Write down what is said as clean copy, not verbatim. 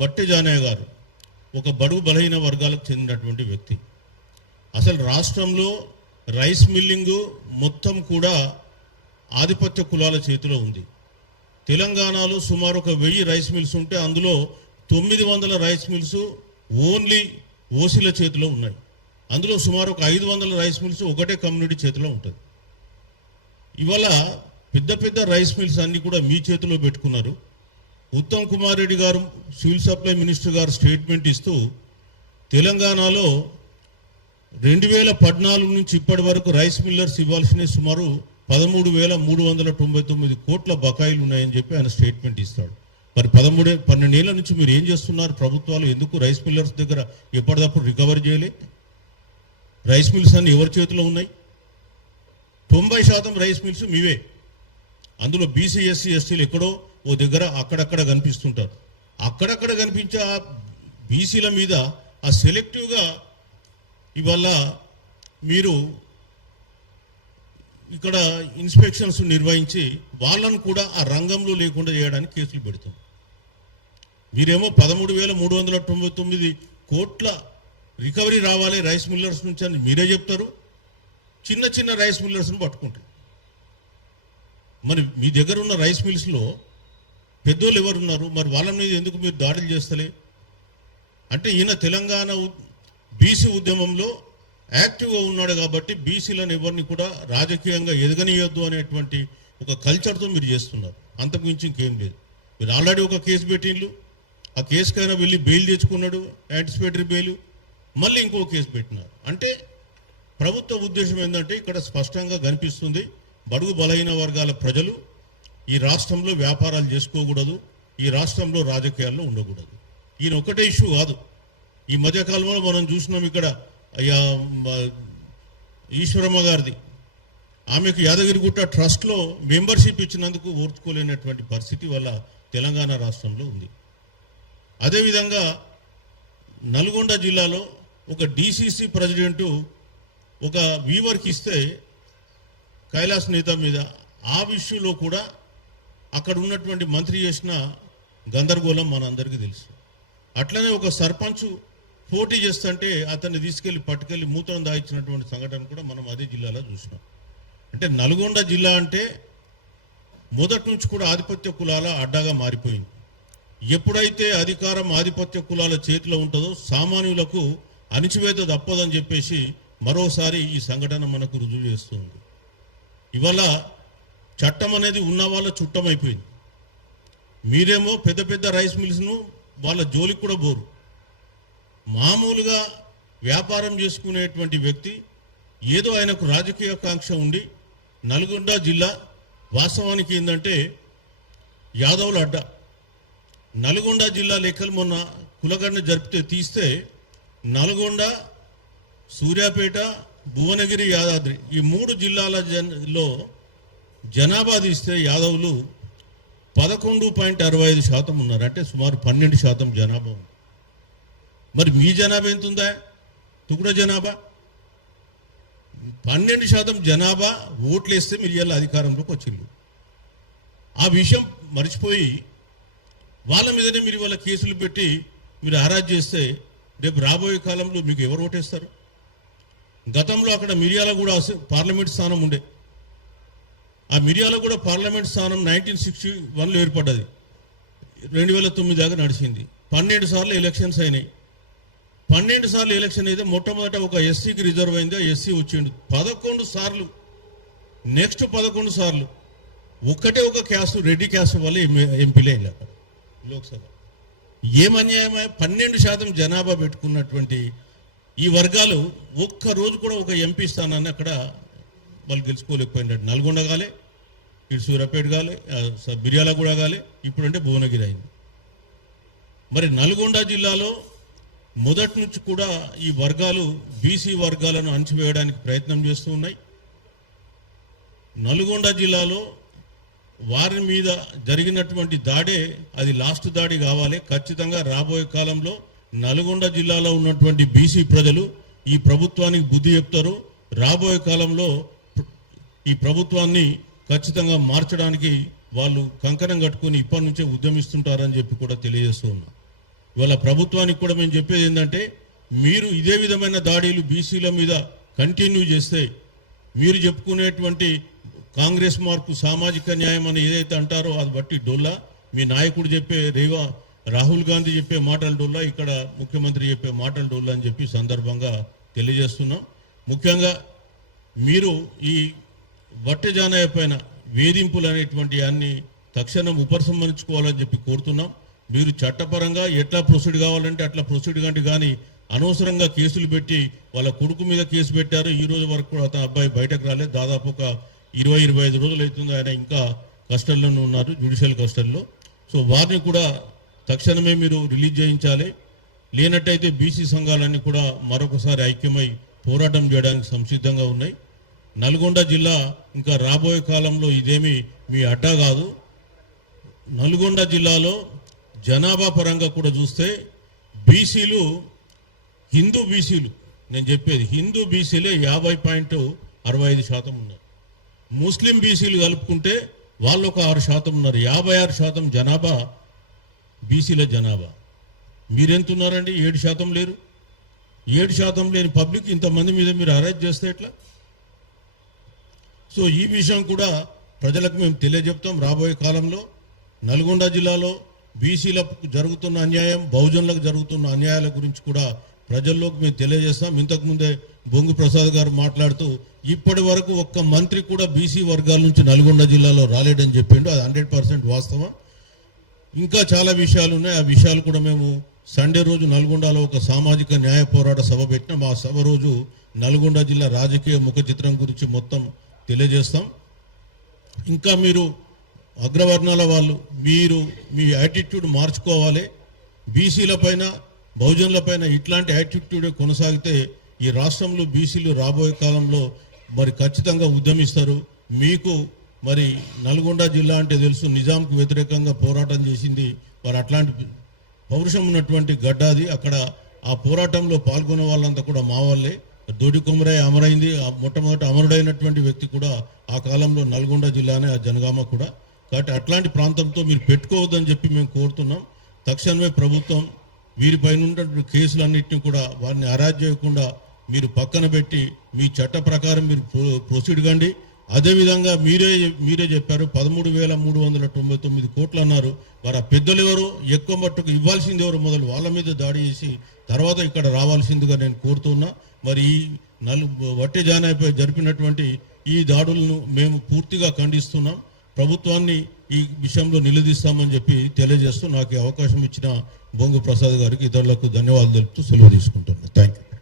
వట్టి జానయ్య గారు ఒక బడుగు బలహీన వర్గాలకు చెందినటువంటి వ్యక్తి. అసలు రాష్ట్రంలో రైస్ మిల్లింగు మొత్తం కూడా ఆధిపత్య కులాల చేతిలో ఉంది. తెలంగాణలో సుమారు ఒక 1000 రైస్ మిల్స్ ఉంటే అందులో 900 రైస్ మిల్స్ ఓన్లీ ఓసీల చేతిలో ఉన్నాయి. అందులో సుమారు ఒక 500 రైస్ మిల్స్ ఒకటే కమ్యూనిటీ చేతిలో ఉంటుంది. ఇవాళ పెద్ద పెద్ద రైస్ మిల్స్ అన్నీ కూడా మీ చేతిలో పెట్టుకున్నారు. ఉత్తమ్ కుమార్ రెడ్డి గారు సివిల్ సప్లై మినిస్టర్ గారు స్టేట్మెంట్ ఇస్తూ తెలంగాణలో 2014 నుంచి ఇప్పటి వరకు రైస్ మిల్లర్స్ ఇవ్వాల్సిన సుమారు 13,399 కోట్ల బకాయిలు ఉన్నాయని చెప్పి ఆయన స్టేట్మెంట్ ఇస్తాడు. మరి 12 ఏళ్ల నుంచి మీరు ఏం చేస్తున్నారు? ప్రభుత్వాలు ఎందుకు రైస్ మిల్లర్స్ దగ్గర ఎప్పటికప్పుడు రికవరీ చేయలే? రైస్ మిల్స్ అన్ని ఎవరి చేతిలో ఉన్నాయి? 90% రైస్ మిల్స్ మీవే. అందులో బీసీ ఎస్సీ ఎస్టీలు ఎక్కడో ఓ దగ్గర అక్కడక్కడ కనిపిస్తుంటారు. అక్కడక్కడ కనిపించే ఆ బీసీల మీద ఆ సెలెక్టివ్గా ఇవాళ మీరు ఇక్కడ ఇన్స్పెక్షన్స్ నిర్వహించి వాళ్ళను కూడా ఆ రంగంలో లేకుండా చేయడానికి కేసులు పెడతాం. మీరేమో 13,399 కోట్ల రికవరీ రావాలి రైస్ మిల్లర్స్ నుంచి అని మీరే చెప్తారు. చిన్న చిన్న రైస్ మిల్లర్స్ని పట్టుకుంటారు. మరి మీ దగ్గర ఉన్న రైస్ మిల్స్లో పెద్దోళ్ళు ఎవరున్నారు? మరి వాళ్ళ మీద ఎందుకు మీరు దాడులు చేస్తలే? అంటే ఈయన తెలంగాణ బీసీ ఉద్యమంలో యాక్టివ్గా ఉన్నాడు కాబట్టి బీసీలను ఎవరిని కూడా రాజకీయంగా ఎదగనీయొద్దు అనేటువంటి ఒక కల్చర్తో మీరు చేస్తున్నారు. అంతకుమించి ఇంకేం లేదు. మీరు ఆల్రెడీ ఒక కేసు పెట్టిండ్రు. ఆ కేసుకైనా వెళ్ళి బెయిల్ తెచ్చుకున్నాడు, యాంటిసిపేటరీ బెయిల్. మళ్ళీ ఇంకో కేసు పెట్టినారు. అంటే ప్రభుత్వ ఉద్దేశం ఏంటంటే ఇక్కడ స్పష్టంగా కనిపిస్తుంది, బడుగు బలహీన వర్గాల ప్రజలు ఈ రాష్ట్రంలో వ్యాపారాలు చేసుకోకూడదు, ఈ రాష్ట్రంలో రాజకీయాల్లో ఉండకూడదు. ఈయన ఒకటే ఇష్యూ కాదు. ఈ మధ్యకాలంలో మనం చూసినాం ఇక్కడ ఈశ్వరమ్మ గారిది. ఆమెకు యాదగిరిగుట్ట ట్రస్ట్లో మెంబర్షిప్ ఇచ్చినందుకు ఓర్చుకోలేనటువంటి పరిస్థితి వల్ల తెలంగాణ రాష్ట్రంలో ఉంది. అదేవిధంగా నల్గొండ జిల్లాలో ఒక డిసిసి ప్రెసిడెంటు ఒక వీవర్కి ఇస్తే కైలాస్ నేత మీద ఆ విషయంలో కూడా అక్కడ ఉన్నటువంటి మంత్రి చేసిన గందరగోళం మనందరికీ తెలుసు. అట్లనే ఒక సర్పంచ్ పోటీ చేస్తుంటే అతన్ని తీసుకెళ్లి పట్టుకెళ్ళి మూత్రం దాయించినటువంటి సంఘటన కూడా మనం అదే జిల్లాలో చూసినాం. అంటే నల్గొండ జిల్లా అంటే మొదటి నుంచి కూడా ఆధిపత్య కులాల అడ్డాగా మారిపోయింది. ఎప్పుడైతే అధికారం ఆధిపత్య కులాల చేతిలో ఉంటుందో సామాన్యులకు అణిచివేత తప్పదని చెప్పేసి మరోసారి ఈ సంఘటన మనకు రుజువు చేస్తుంది. ఇవాళ చట్టం అనేది ఉన్న వాళ్ళ చుట్టమైపోయింది. మీరేమో పెద్ద పెద్ద రైస్ మిల్స్ను వాళ్ళ జోలికి కూడా పోరు. మామూలుగా వ్యాపారం చేసుకునేటువంటి వ్యక్తి ఏదో ఆయనకు రాజకీయ కాంక్ష ఉండి నల్గొండ జిల్లా వాస్తవానికి ఏంటంటే యాదవుల అడ్డ. నల్గొండ జిల్లా లెక్కలు మొన్న కులగడని జరిపితే తీస్తే నల్గొండ, సూర్యాపేట, భువనగిరి, యాదాద్రి ఈ 3 జిల్లాలలో జనాభా తీస్తే యాదవులు 11.65% ఉన్నారు. అంటే సుమారు 12% జనాభా ఉంది. మరి మీ జనాభా ఎంత ఉందా? తుకుడ జనాభా 12% జనాభా ఓట్లు వేస్తే మీరు ఇలా అధికారంలోకి వచ్చిండ్రు. ఆ విషయం మర్చిపోయి వాళ్ళ మీదనే మీరు ఇవాళ కేసులు పెట్టి మీరు హరాజ్ చేస్తే రేపు రాబోయే కాలంలో మీకు ఎవరు ఓటేస్తారు? గతంలో అక్కడ మిర్యాలగూడ పార్లమెంట్ స్థానం ఉండే. ఆ మిర్యాలగూడ పార్లమెంట్ స్థానం 1961లో ఏర్పడ్డది. 2009 దాకా నడిచింది. 12 సార్లు ఎలక్షన్స్ అయినాయి. 12 సార్లు ఎలక్షన్ అయితే మొట్టమొదట ఒక ఎస్సీకి రిజర్వ్ అయింది. ఆ ఎస్సీ వచ్చిండు 11 సార్లు. నెక్స్ట్ 11 సార్లు ఒక్కటే ఒక క్యాస్ట్, రెడ్డి క్యాస్ట్ వల్ల ఎంపీలే వెళ్ళి అక్కడ లోక్సభ. ఏమన్యాయమా? 12% జనాభా పెట్టుకున్నటువంటి ఈ వర్గాలు ఒక్కరోజు కూడా ఒక ఎంపీ స్థానాన్ని అక్కడ వాళ్ళు గెలుచుకోలేకపోయినాడు. నల్గొండ కాలే, ఇటు సూర్యాపేట కాలే, మిర్యాలగూడ కాలే, ఇప్పుడంటే భువనగిరి అయింది. మరి నల్గొండ జిల్లాలో మొదటి నుంచి కూడా ఈ వర్గాలు బీసీ వర్గాలను అణచివేయడానికి ప్రయత్నం చేస్తూ ఉన్నాయి. నల్గొండ జిల్లాలో వారి మీద జరిగినటువంటి దాడే అది లాస్ట్ దాడి కావాలి. ఖచ్చితంగా రాబోయే కాలంలో నల్గొండ జిల్లాలో ఉన్నటువంటి బీసీ ప్రజలు ఈ ప్రభుత్వానికి బుద్ధి చెప్తారు. రాబోయే కాలంలో ఈ ప్రభుత్వాన్ని ఖచ్చితంగా మార్చడానికి వాళ్ళు కంకణం కట్టుకొని ఇప్పటి నుంచే ఉద్యమిస్తుంటారని చెప్పి కూడా తెలియజేస్తూ ఉన్నా. ఇవాళ ప్రభుత్వానికి కూడా మేము చెప్పేది ఏంటంటే మీరు ఇదే విధమైన దాడులు బీసీల మీద కంటిన్యూ చేస్తే మీరు చెప్పుకునేటువంటి కాంగ్రెస్ మార్పు సామాజిక న్యాయం అని ఏదైతే అంటారో అది బట్టి డొల్లా, మీ నాయకుడు చెప్పే రాహుల్ గాంధీ చెప్పే మాటలు డొల్లా, ఇక్కడ ముఖ్యమంత్రి చెప్పే మాటలు డొల్లా అని చెప్పి సందర్భంగా తెలియజేస్తున్నాం. ముఖ్యంగా మీరు ఈ వట్టెజానయ్య పైన వేధింపులు అనేటువంటి అన్ని తక్షణం ఉపసంహరించుకోవాలని చెప్పి కోరుతున్నాం. మీరు చట్టపరంగా ఎట్లా ప్రొసీడ్ కావాలంటే అట్లా ప్రొసీడ్ కంటే కానీ అనవసరంగా కేసులు పెట్టి వాళ్ళ కొడుకు మీద కేసు పెట్టారు. ఈ రోజు వరకు కూడా అతని అబ్బాయి బయటకు రాలేదు. దాదాపు ఒక 20-25 రోజులు అవుతుంది. ఆయన ఇంకా కస్టడీలోనే ఉన్నారు, జ్యుడిషియల్ కస్టడీలో. సో వారిని కూడా తక్షణమే మీరు రిలీజ్ చేయించాలి. లేనట్టయితే బీసీ సంఘాలన్నీ కూడా మరొకసారి ఐక్యమై పోరాటం చేయడానికి సంసిద్ధంగా ఉన్నాయి. నల్గొండ జిల్లా ఇంకా రాబోయే కాలంలో ఇదేమి మీ అడ్డా కాదు. నల్గొండ జిల్లాలో జనాభా పరంగా కూడా చూస్తే బీసీలు, హిందూ బీసీలు, నేను చెప్పేది హిందూ బీసీలే 50.65% ఉన్నారు. ముస్లిం బీసీలు కలుపుకుంటే వాళ్ళు ఒక 6% ఉన్నారు. 56% జనాభా బీసీల జనాభా. మీరెంత ఉన్నారండి? 7% లేరు. 7% లేని పబ్లిక్ ఇంతమంది మీద మీరు అరెస్ట్ చేస్తే ఎట్లా? సో ఈ విషయం కూడా ప్రజలకు మేము తెలియజెప్తాం. రాబోయే కాలంలో నల్గొండ జిల్లాలో బీసీలకు జరుగుతున్న అన్యాయం, బహుజనులకు జరుగుతున్న అన్యాయాల గురించి కూడా ప్రజల్లోకి మేము తెలియజేస్తాం. ఇంతకుముందే బొంగు ప్రసాద్ గారు మాట్లాడుతూ ఇప్పటి వరకు ఒక్క మంత్రి కూడా బీసీ వర్గాల నుంచి నల్గొండ జిల్లాలో రాలేడని చెప్పిండు. అది 100% వాస్తవం. ఇంకా చాలా విషయాలు ఉన్నాయి. ఆ విషయాలు కూడా మేము సండే రోజు నల్గొండలో ఒక సామాజిక న్యాయ పోరాట సభ పెట్టినాం. ఆ సభ రోజు నల్గొండ జిల్లా రాజకీయ ముఖ చిత్రం గురించి మొత్తం తెలియజేస్తాం. ఇంకా మీరు అగ్రవర్ణాల వాళ్ళు మీ యాటిట్యూడ్ మార్చుకోవాలి. బీసీల పైన, బహుజనుల పైన ఇట్లాంటి యాటిట్యూడ్ కొనసాగితే ఈ రాష్ట్రంలో బీసీలు రాబోయే కాలంలో మరి ఖచ్చితంగా ఉద్యమిస్తారు. మీకు మరి నల్గొండ జిల్లా అంటే తెలుసు, నిజాంకు వ్యతిరేకంగా పోరాటం చేసింది మరి అట్లాంటి పౌరుషం ఉన్నటువంటి గడ్డాది. అక్కడ ఆ పోరాటంలో పాల్గొన్న వాళ్ళంతా కూడా మా వాళ్ళే. దొడి కొమరయ్య అమరైంది, మొట్టమొదటి అమరుడైనటువంటి వ్యక్తి కూడా ఆ కాలంలో నల్గొండ జిల్లానే, ఆ జనగామ కూడా. కాబట్టి అట్లాంటి ప్రాంతంతో మీరు పెట్టుకోవద్దని చెప్పి మేము కోరుతున్నాం. తక్షణమే ప్రభుత్వం వీరిపైన ఉన్నటువంటి కేసులన్నింటినీ కూడా వారిని అరెస్ట్ చేయకుండా మీరు పక్కన పెట్టి మీ చట్ట ప్రకారం మీరు ప్రొసీడ్ కండి. అదేవిధంగా మీరే చెప్పారు 13,399 కోట్లు అన్నారు. మరి ఆ పెద్దలు ఎవరు, ఎక్కువ మట్టుకు ఇవ్వాల్సింది ఎవరు, మొదలు వాళ్ళ మీద దాడి చేసి తర్వాత ఇక్కడ రావాల్సిందిగా నేను కోరుతున్నా. మరి ఈ వట్టెజానయ్యపై జరిపినటువంటి ఈ దాడులను మేము పూర్తిగా ఖండిస్తున్నాం. ప్రభుత్వాన్ని ఈ విషయంలో నిలదీస్తామని చెప్పి తెలియజేస్తూ నాకు అవకాశం ఇచ్చిన బొంగు ప్రసాద్ గారికి, ఇతరులకు ధన్యవాదాలు తెలుపుతూ సెలవు తీసుకుంటున్నాను. Thank you.